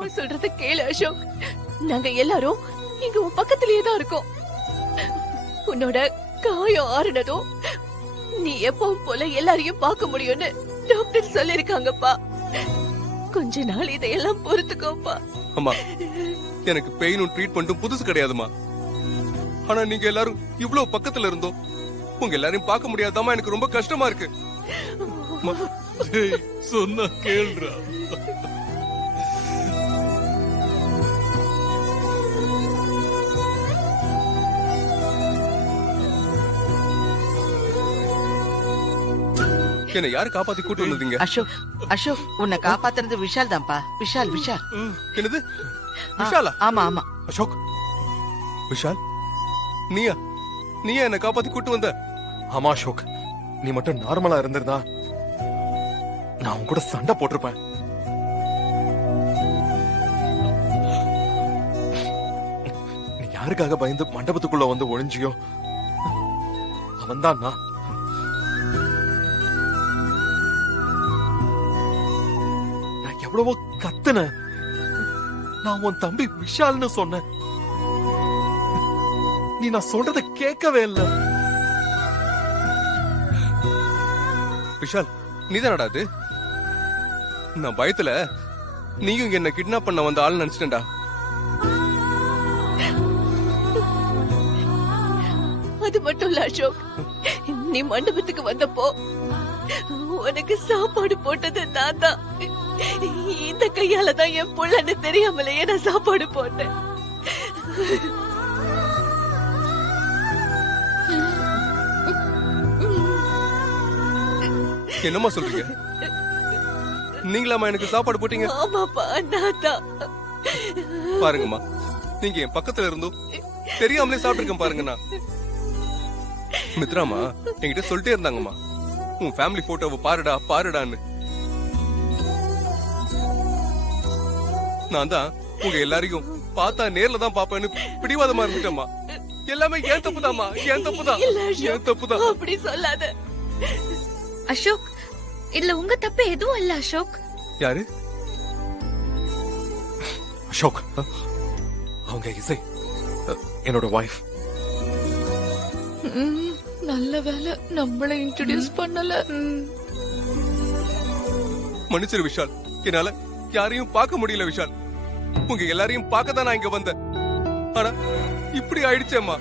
அம்மா சொல்றத கேளு அசோக். நாங்க எல்லாரும் இங்க உன் பக்கத்திலேயே தான் இருக்கோம். உன்னோட காயம் ஆறுனதும் நீ எப்பவும் போல எல்லாரையும் பார்க்க முடியும்னு டாக்டர் சொல்லிருக்காங்கப்பா. கொஞ்ச நாள் இதையெல்லாம் பொறுத்துக்கோப்பா. அம்மா, எனக்கு பெயினும் ட்ரீட்மெண்ட்டும் புதுசு கிடையாதுமா. ஆனா நீங்க எல்லாரும் இவ்வளவு பக்கத்துல இருந்தோம் உங்க எல்லாரையும் பார்க்க முடியாதாமா, எனக்கு ரொம்ப கஷ்டமா இருக்கு. அம்மா, சொன்னா கேள்றா. என்ன யாரு காப்பாத்தி கூட்டு வந்தீங்க? அசோக், அசோக், உன்னை காப்பாத்துறது விஷால் தான்ப்பா. விஷால், விஷால். என்னது விஷாலா? ஆமா ஆமா. அசோக், விஷால், நீயா நீயா என்ன காப்பாத்தி கூட்டு வந்த? ஆமா அசோக், நீ மட்டும் நார்மலா இருந்திருந்தா நான் உன் கூட சண்டை போட்டிருப்பேன். நீ யாருக்காக பயந்து மண்டபத்துக்குள்ள வந்து ஒளிஞ்சியோ அவன்தான் நான். நான் எவ்வளவோ கத்துன. நான் உன் தம்பி விஷால்னு சொன்னேன். நீ நான் சொல்றத கேட்கவே இல்லை. விஷால், நீதானடா அது? நான் பயத்துல நீயும் என்ன கிட்னாப் பண்ண வந்த ஆள் நினைச்சிட்டேன்டா. அது மட்டும் இல்ல அசோக், நீ மண்டபத்துக்கு வந்தப்போ உனக்கு சாப்பாடு போட்டது நான் தான். இந்த கையால தான் என் புள்ளன்னு தெரியாமலேயே நான் சாப்பாடு போட்டேன். என்னம்மா சொல்றீங்க? நீங்களாமா எனக்கு சாப்பாடு போட்டீங்க? ஆமாப்பா, நான் தான். பாருங்கம்மா, நீங்க என் பக்கத்துல இருந்தோம் தெரியாமலே சாப்பிட்டுருக்கேன் பாருங்க. நான் மித்ராமா என்கிட்ட சொல்லிட்டே இருந்தாங்கம்மா, உன் ஃபேமிலி போட்டோவை பாருடா பாருடான்னு. நான் தான் உங்க எல்லாரையும் பார்த்தா நேர்ல தான் பாப்பேன்னு பிடிவாதமா இருந்துட்டேம்மா. எல்லாமே ஏன் தப்புதாம்மா, ஏன் தப்புதான், இல்ல அசோக், ஏன் தப்புதான். அப்படி சொல்லாத அசோக். இதுல உங்க தப்பு எதுவும் இல்ல அசோக். யாரு? அசோக், அவங்க இசை என்னோட வைஃப். நல்ல வேலை நம்மள இன்ட்ரோடியூஸ் பண்ணல. மன்னிச்சிரு விஷால், என்னால யாரையும் பார்க்க முடியல விஷால். உங்க எல்லாரையும் பார்க்க தான் நான் இங்க வந்தேன். ஆனா இப்படி ஆயிடுச்சேம்மா.